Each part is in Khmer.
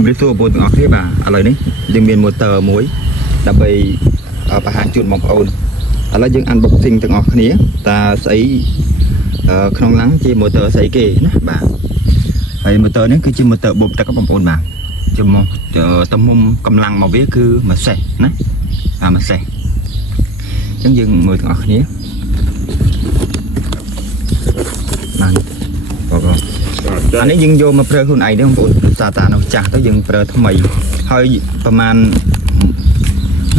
ជំរាបសួរបងប្អូនទាំងអស់គ្នាបាទឥឡូវនេះយើងមានម៉ូទ័រមួយដើម្បីបង្ហាញជូនបងប្អូនឥឡូវយើង unboxing ទាំងអស់គ្នាតើស្អីក្នុងឡាំងជាម៉ូទ័រស្អីគេណាបាទហើយម៉ូទ័រនេះគឺជាម៉ូទ័របូមទឹកបងប្អូនបាទទំហំកម្លាំងមកវាគឺមួយសេះណាមួយសេះអញ្ចឹងយើងមើលទាំងអស់គ្នាបានបងប្អូនអានេះយើងយកមកប្រើខ្លួនឯងទេបងប្អូនសារតានោះចាស់ទៅយើងប្រើថ្មីហើយប្រហែល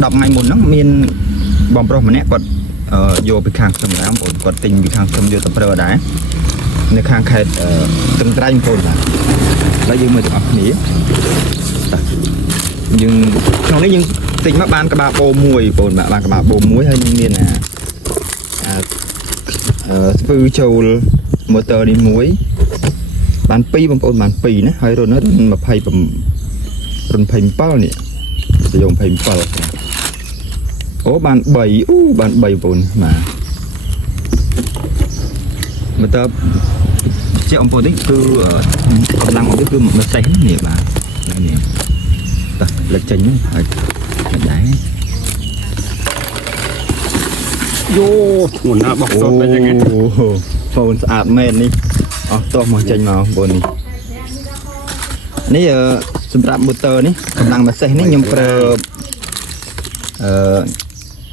10ថ្ងៃមុនហ្នឹងមានបងប្រុសម្នាក់គាត់យកពីខាងខ្ញុំដែរបងប្អូនគាត់ទិញពីខាងខ្ញុំយកទៅប្រើដែរនៅខាងខេត្តទឹងត្រែងបងប្អូនបាទហើយយើងមើលទាំងអស់គ្នាយើងក្នុងនេះយើងទិញមកបានក្បាលបូមមួយបងប្អូនបាទបានក្បាលបូមមួយហើយមានស្ពឺចូលម៉ូទ័រនេះមួយបាន2បងប្អូនបាន2ណាហើយរុននេះរុន27នេះទៅយក27អូបាន3បាន3បងប្អូនបាទម៉ូទ័រជាបងប្អូននេះគឺកម្លាំងរបស់វាគឺមួយសេះនេះបាទនេះតោះលិចចេញហើយមិនដែរយោធ្ងន់ណាស់បោះសុតតែយ៉ាងហ្នឹងហ្វូនស្អាតមែននេះអស់តោះមកចេញមកបងប្អូននេះសម្រាប់ម៉ូទ័រនេះកម្លាំងមួយសេះនេះខ្ញុំប្រើ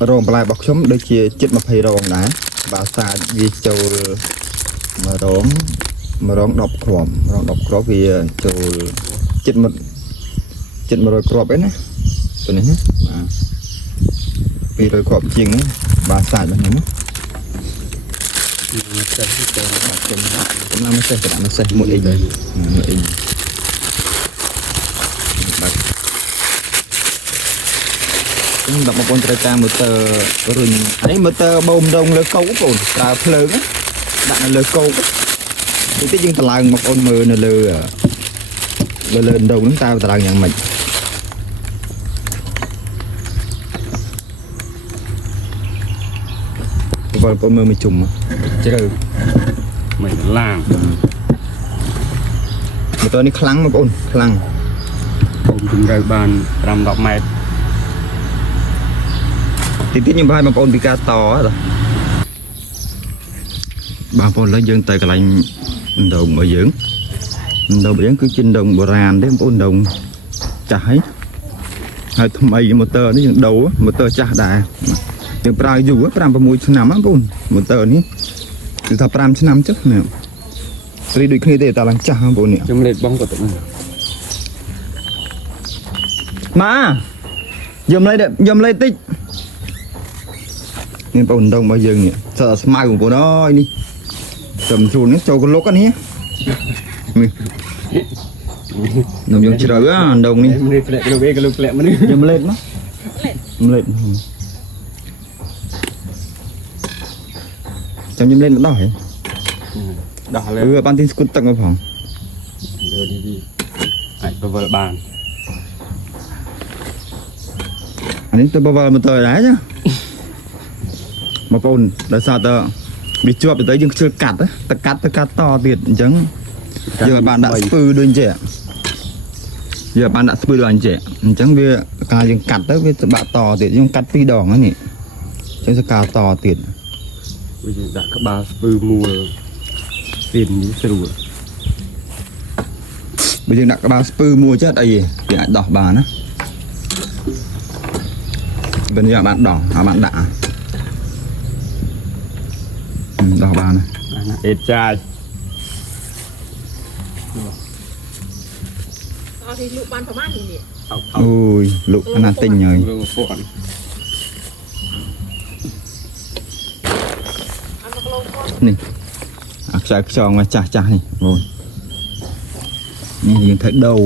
រងបន្លែរបស់ខ្ញុំដូចជាជិត20រងដែរបើសាច់វាចូល1រង10គ្រាប់វាចូលជិត100គ្រាប់ឯណាตัวนี้ណាបាទ200គ្រាប់ជាងនេះបើសាច់របស់ខ្ញុំសេះទៅបាទខ្ញុំកម្លាំងមួយសេះក្តាប់មួយសេះមួយអីបាទខ្ញុំបងប្អូនត្រូវការម៉ូទ័ររុញអានេះម៉ូទ័របូមដងលើកោបងប្អូនប្រើភ្លើងដាក់នៅលើកោបន្តិចយើងតម្លើងបងប្អូនមើលនៅលើដងហ្នឹងតើតម្លើងយ៉ាងម៉េចបងប្អូនមើលមួយជុំជ្រៅមិនឡាងម៉ូទ័រនេះខ្លាំងបងប្អូនខ្លាំងបូមជម្រៅបាន5-10ម៉ែត្រតិចខ្ញុំបាយបងប្អូនពីការតបងប្អូនឥឡូវយើងទៅកន្លែងដងរបស់យើងគឺជាដងបុរាណទេបងប្អូនដងចាស់ហើយថ្មីម៉ូទ័រនេះយើងដូរម៉ូទ័រចាស់ដែរយើងប្រើយូរ5-6ឆ្នាំបងប្អូនម៉ូទ័រនេះគឺថា5ឆ្នាំចុះនេះព្រីដូចគ្នាទេតែឡើងចាស់បងប្អូននេះខ្ញុំលេខបងគាត់ទៅម៉ាយកលេខតិចនេះបងដងរបស់យើងនេះសើស្មៅបងប្អូនអើយនេះចំជួននេះចូលកលុកនេះខ្ញុំយកជ្រៅដងនេះនេះផ្លែកលុកឯងកលុកផ្លែកមកនេះយកលេខមកលេខចាំខ្ញុំលេងមកដោះហ៎ដោះលើបានទីស្គុតទឹកមកផងលើនេះអាចបវលបានអានេះទៅបវលមកទៅដែរចាបងប្អូនដោយសារតែវាជាប់ទៅយើងខ្ជិលកាត់ទៅកាត់តទៀតអញ្ចឹងយើងបានដាក់ស្ពឺដូចអញ្ចឹងយើងបានដាក់ស្ពឺដូចអញ្ចឹងអញ្ចឹងវាកាលយើងកាត់ទៅវាបាក់តទៀតយើងកាត់2ដងហ្នឹងនេះអញ្ចឹងសកាតទៀតវាយើងដាក់ក្បាលស្ពឺមួលពេលនេះស្រួលបើយើងដាក់ក្បាលស្ពឺមួលចេះអីទេយើងអាចដោះបានណាបើយើងបានដោះបានដាក់ដោះបានណាអេតចាយអត់ទីលក់បានប្រហែលនេះអូយលក់អាណាទិញហើយនេះអាខ្យងមកចាស់នេះអូយនេះយើងធ្វើដូរ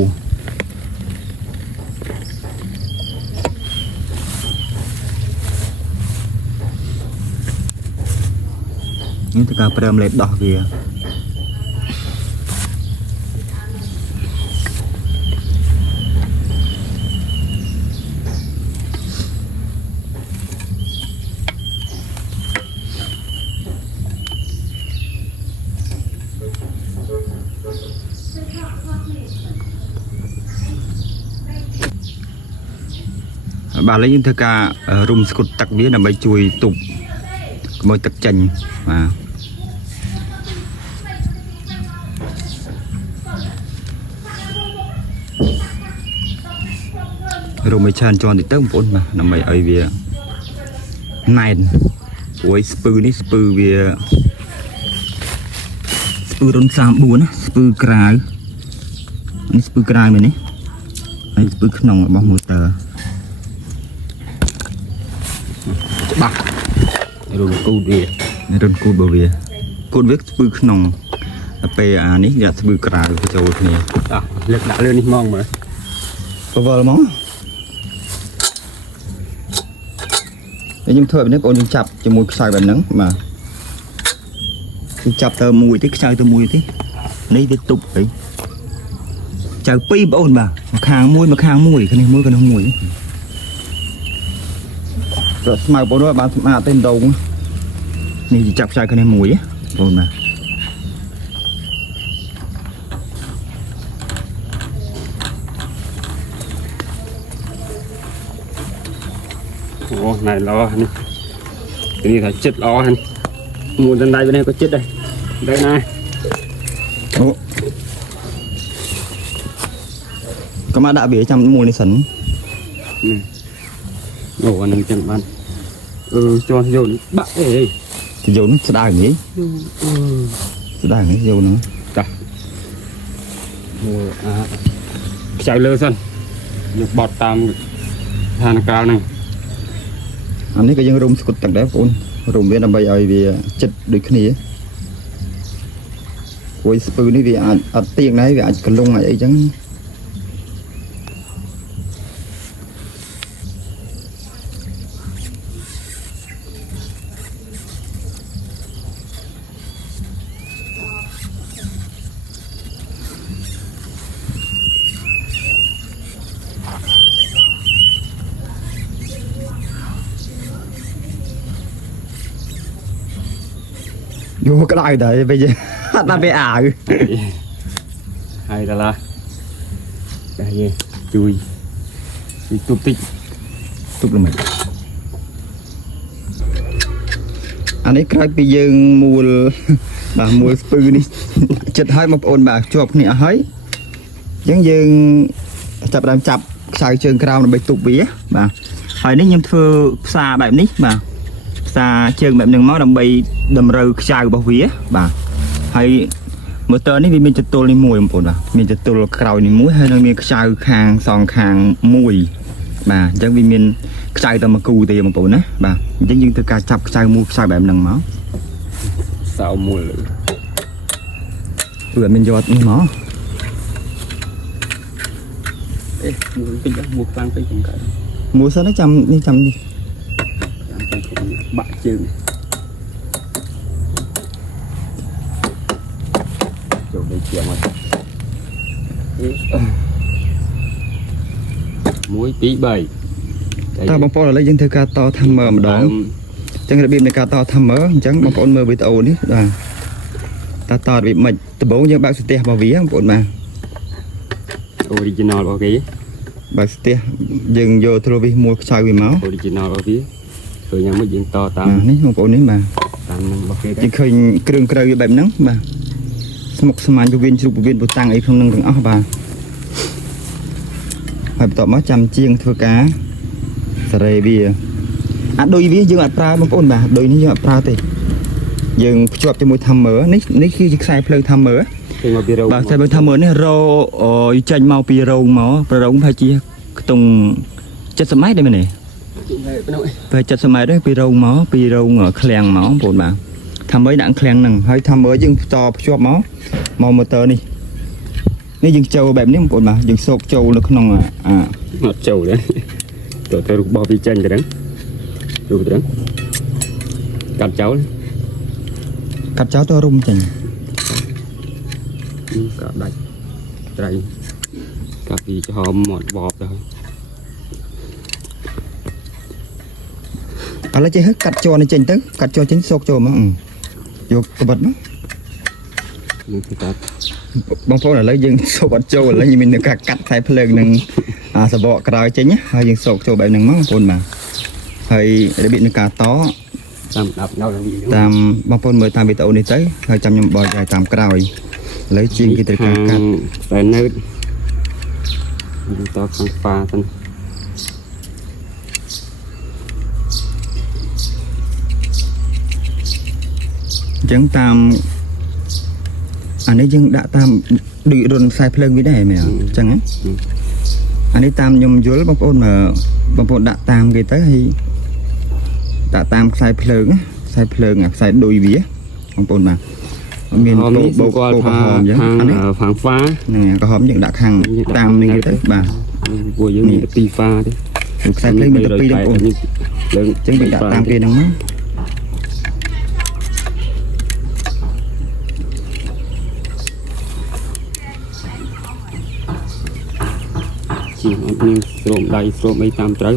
នេះទៅការប្រើម្លេតដោះវា bà lấy những thứ cả rung sụt tặc vía là bay chui tục môi tặc chanh mà rồi mới chan cho thì tớ bốn mà nằm mày ấy về này với spư ní spư về spư rôn sam buồn spư cài ní spư cài mình ní này spư nòng ở bao một tờ bạc rồi cột về rồi cột bờ về cột viết spư nòng pe à ní giờ spư cài cái chỗ này lực đã lên đi mong mà có vợ món nhưng thôi bên đấy còn chập cho mùi xài bên nắng mà chập tờ mùi tí xài tờ mùi tí lấy tiếp tục đấy chào pi ổn bà mà khang mùi cái này mùi cái nó mùi rồi mà bố đó bạn mà tên đầu này chỉ chập xài cái này mùi á ổn mà Ồ, này lo này cái này phải chết lo anh mua trên đây bên đây có chết đây đây này có mà đã bể trong mùi này sẵn ồ anh em chẳng bán cho vô bạc đây thì dầu nó sẽ đài nghĩ sẽ đài nghĩ dầu nữa trời mua chạy lơ sân được bọt tam than cao này anh ấy cái dân rung sụt tặng đấy con rung bên làm bây giờ vì chất được cái này với spư này vì tiền này vì cần lông này ấy chẳng vô cái đài đấy bây giờ ta bị ảo hay là đây gì chui tụt tích tụt luôn mày anh ấy cái bây giờ mua bà mua spư đi chật hai một ôn bà chụp nè hơi giống như chập làm chập xài trường cao là bị tụt vía bà hồi nãy nhâm thưa xa bài nít mà xa trườngแบบหนึ่งmáu đầm bay đầm râu xài bảo vía bà hay một tờ này vì mình chật tôi lên mùi một bà mình chật tôi cào này muối hay là mình xài khang sòng khang mùi bà chẳng vì mình xài tầm mà cù tiền một bộ nữa bà giống như từ cả chập xài mua xàiแบบหนึ่งmáu sao mùi vừa mình giọt nó mua tăng cái chẳng cả mua sao nó chăm đi bạc chừng chỗ đây chuyện rồi muối tí bầy ta bông phô là lấy dân thư ca to thăm mờ mà đó chẳng là bìm này ca to thăm mớ chẳng bông phô mờ bị tàu đi ta to bị mệt từ bố như bác sĩ tè vào vía bột mà original bao cái bác sĩ tè dừng vô thôi vì mua sao vì máu original bao vía rồi nhà mới dựng to tam ní bông phô ní mà tam bao cái chỉ khơi kêu kêu như bệnh nắng mà một sớm cho viên chụp viên bột tăng ấy không nâng áo bà phải tỏ máu chăm chiên thưa cá sợi bia đôi vía dương pra bông phô bà đôi ní dương pra thì dừng chụp cho môi thăm mỡ ní khi sai phơi thăm mỡ bà sai phơi thăm mỡ này rô chanh màu pi râu máu râu cũng phải chia tùng chất sâm mát đây này về chất sâm mát đấy pi râu ngở khen máu bột bà thăm mới đặng khen nằng hay thăm mỡ dừng to chụp máu màu mờ tơ đi ní dừng trâu bẹp ní bột bà dừng sốt trâu nó không ngọt trâu đấy tôi theo bao vi chanh rồi đấy rồi đấy cặp cháu đấy cặp cháu tôi rung chừng cả đạch đây cà phê cho họ một bọt rồi lấy chơi hết cắt cho này chừng tới cắt cho chính sốt cho mà vô cái bật nó bông phô là lấy dân sốt bật cho lấy như mình được cắt thay phơi nừng សបកក្រោយចេញហើយយើងសោកចូលបែបហ្នឹងមកបងប្អូនបាទហើយរបៀបនៃការត តាមដាប់ដល់វិញ តាមបងប្អូនមើលតាមវីដេអូនេះទៅហើយចាំខ្ញុំបកឲ្យតាមក្រោយឥឡូវជាងគេត្រូវការកាត់ តែនៅតខាងប៉ាទៅ អញ្ចឹងតាមអានេះយើងដាក់តាមដូចរុនខ្សែភ្លើងវាដែរមែនអញ្ចឹងណាអានេះតាមខ្ញុំយល់បងប្អូនមើលបងប្អូនដាក់តាមគេទៅហើយដាក់តាមខ្សែភ្លើងខ្សែភ្លើងអាខ្សែដូចវាបងប្អូនបាទមានបោកក្រហមអញ្ចឹងអានេះ ផាងហ្វា ហ្នឹងក្រហមយើងដាក់ខាងតាមនេះទៅបាទ ពួកយើងមានទីហ្វាទេ ខ្សែភ្លើងមានតែពីរបងប្អូន លើង អញ្ចឹងយើងដាក់តាមគេហ្នឹងមក ជាអត់មានស្រោមដៃស្រោមអីតាមត្រូវ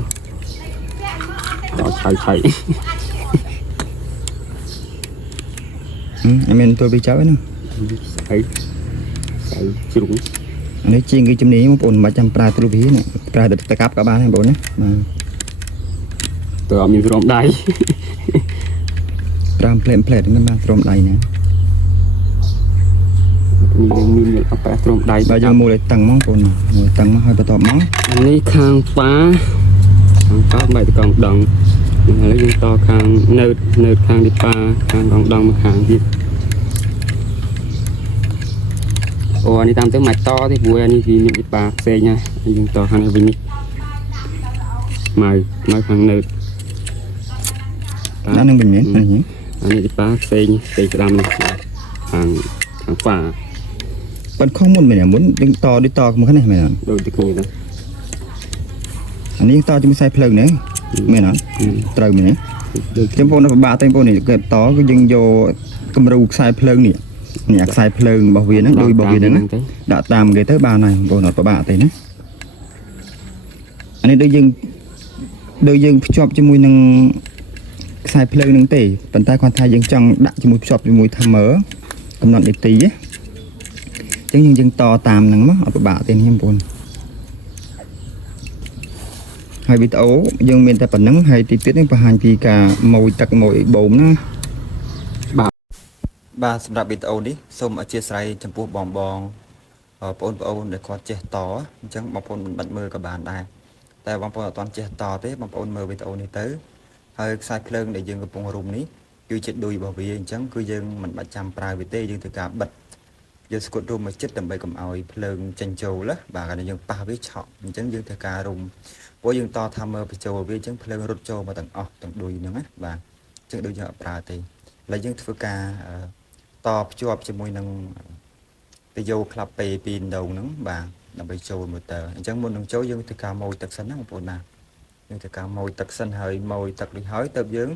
ដល់ឆៅឆៃ អមានទៅពីចៅហ្នឹង ស្អីស្អីជ្រុង អានេះជាងគេជំនាញបងប្អូនមិនបាច់ចាំប្រើទ្រូពីនេះប្រើតែតកាប់ក៏បានដែរបងប្អូនណាបាទ តើអត់មានស្រោមដៃ ប្រើផ្លែផ្លែមិនបានស្រោមដៃណា មានអត់ប្រើស្រោមដៃ បើយើងមូលឲ្យតឹងមកបងប្អូនមូលតឹងមកហើយបន្ទាប់មក នេះខាងប៉ាបែកតកងដងឥឡូវយើងតខាងនៅខាងនេះប៉ាខាងដងដងមកខាងទៀតអូអានេះតាមទៅមិនតទេព្រោះអានេះវាមានទីប៉ាផ្សេងហើយយើងតខាងនេះវិញនេះមកខាងនៅ អានឹងវិញមែន អានេះទីប៉ាផ្សេងស្ដាំនេះខាងប៉ា ប៉ុនខុសមុនមែនមុនយើងតដូចតមកនេះមែន ដូចទីគ្នាទៅ អានេះតជាមួយខ្សែភ្លើងហ្នឹងមែនអត់ត្រូវមែនទេចាំបងប្អូនពិបាកទេបងប្អូននេះគេតគឺយើងយកគំរូខ្សែភ្លើងនេះនេះខ្សែភ្លើងរបស់វាហ្នឹងដូចរបស់វាហ្នឹងដាក់តាមគេទៅបានហើយបងប្អូនអត់ពិបាកទេណាអានេះដូចយើងភ្ជាប់ជាមួយនឹងខ្សែភ្លើងហ្នឹងទេប៉ុន្តែគាត់ថាយើងចង់ដាក់ជាមួយភ្ជាប់ជាមួយថាមើកំណត់នីតិណាអញ្ចឹងយើងតតាមហ្នឹងមកអត់ពិបាកទេនេះបងប្អូនហើយវីដេអូយើងមានតែប៉ុណ្្នឹងហើយទីទៀតនេះបង្ហាញពីការម៉ូយទឹកម៉ូយបូមណាបាទសម្រាប់វីដេអូនេះសូមអធិស្ឋានចំពោះបងបងប្អូនដែលគាត់ចេះតអញ្ចឹងបងប្អូនមិនបាច់មើលក៏បានដែរតែបងប្អូនអត់ទាន់ចេះតទេបងប្អូនមើលវីដេអូនេះទៅហើយខ្សែភ្លើងដែលយើងកំពុងរុំនេះគឺជាដូចរបស់វាអញ្ចឹងគឺយើងមិនបាច់ចាំប្រើវាទេយើងត្រូវការបិទយើងស្គត់រុំមកចិត្តដើម្បីកុំឲ្យភ្លើងចេញចូលណាបាទកាលយើងប៉ះវាឆក់អញ្ចឹងយើងត្រូវការរុំព្រោះយើងតថាមើលបញ្ចូលវាអញ្ចឹងភ្លើងរត់ចូលមកទាំងអស់ទាំងដូចហ្នឹងណាបាទអញ្ចឹងដូចយើងអត់ប្រើទេឥឡូវយើងធ្វើការតភ្ជាប់ជាមួយនឹងទៅយកក្លាប់ពេពីដងហ្នឹងបាទដើម្បីចូលម៉ូទ័រអញ្ចឹងមុននឹងចូលយើងធ្វើការម៉ូយទឹកសិនណាបងប្អូនណាយើងធ្វើការម៉ូយទឹកសិនហើយម៉ូយទឹកនេះហើយទៅយើង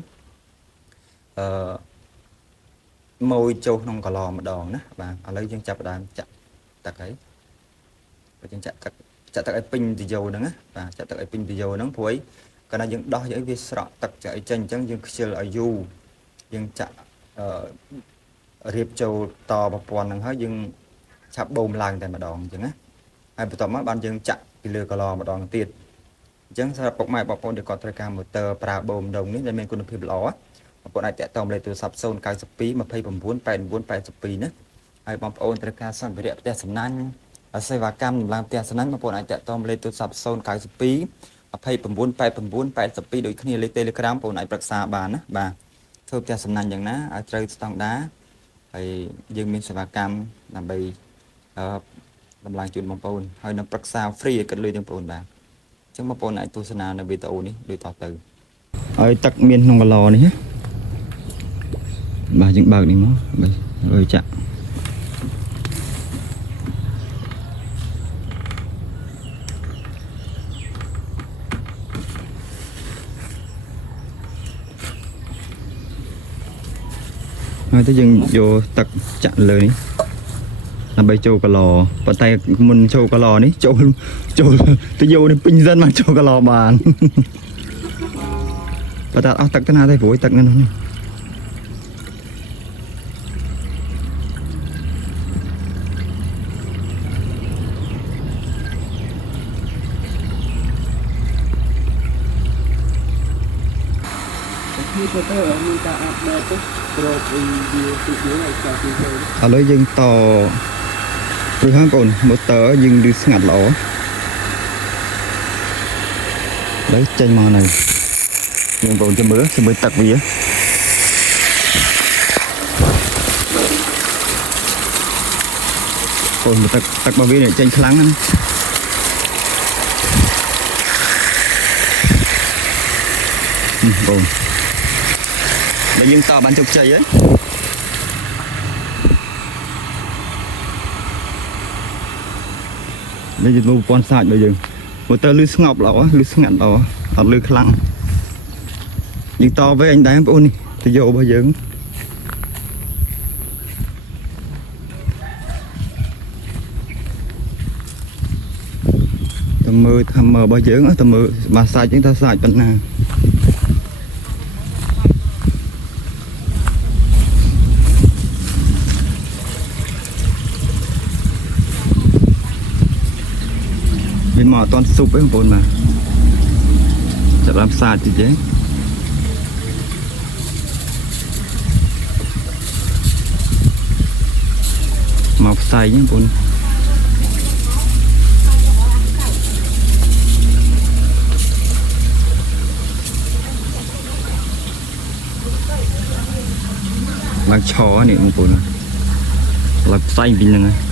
ម៉ូយចូលក្នុងកឡម្ដងណាបាទឥឡូវយើងចាប់ផ្ដើមចាក់ទឹកហើយបើយើងចាក់ទឹកឲ្យពេញទៅយកហ្នឹងណាបាទចាក់ទឹកឲ្យពេញទៅយកហ្នឹងព្រួយកាលណាយើងដោះយកវាស្រក់ទឹកចាក់ឲ្យចេញអញ្ចឹងយើងខ្ជិលឲ្យយូរយើងចាក់រៀបចូលតប្រព័ន្ធហ្នឹងហើយយើងឆាប់បូមឡើងតែម្ដងអញ្ចឹងណាហើយបន្ទាប់មកបានយើងចាក់ពីលើកឡម្ដងទៀតអញ្ចឹងសម្រាប់ពុកម៉ែបងប្អូនដែលគាត់ត្រូវការម៉ូទ័រប្រើបូមដងនេះដែលមានគុណភាពល្អបងប្អូនអាចតាក់ទងលេខទូរស័ព្ទ092 29 89 82ណាហើយបងប្អូនត្រូវការសម្ភារៈផ្ទះសំណាញ់សេវាកម្មដំឡើងផ្ទះសំណាញ់បងប្អូនអាចតាក់ទងលេខទូរស័ព្ទ092 29 89 82ដូចគ្នាលេខ Telegram បងប្អូនអាចប្រឹក្សាបានណាបាទធ្វើផ្ទះសំណាញ់យ៉ាងណាឲ្យត្រូវស្តង់ដារហើយយើងមានសេវាកម្មដើម្បីដំឡើងជូនបងប្អូនហើយនឹងប្រឹក្សា free ឲ្យគិតលុយទាំងបងប្អូនបាទអញ្ចឹងបងប្អូនអាចទស្សនានៅវីដេអូនេះដូចតទៅហើយទឹកមានក្នុងកឡនេះណាបាទយើងបើកនេះមកបើចាក់ហើយទៅយើងយកទឹកចាក់លើនេះដើម្បីចូលកឡប៉ុន្តែមុនចូលកឡនេះចូលទៅយកនេះពេញសិនមកចូលកឡបានបើតែអស់ទឹកទៅណាទេព្រួយទឹកនេះ ở đây dân to rồi hả còn một tờ dân đi ngặt lỗ đấy tranh màu này dân còn cho mưa sẽ mới tặc vía còn một tặc bao vía này tranh lắng anh còn để dân to bán chục chày ấy đây là một con sạch bây giờ một tờ lư ngọc lỏ lư ngặt lỏ hoặc lư lăng nhưng to với anh đá ôn đi thì vô bao giờ thầm mờ bao giờ tầm mờ bà sai chúng ta sai bên nào bên mỏ toàn sụp ấy không mà chả làm sao thì chứ mọc xay nhé bồn làm chó này một bồn làm xay bình này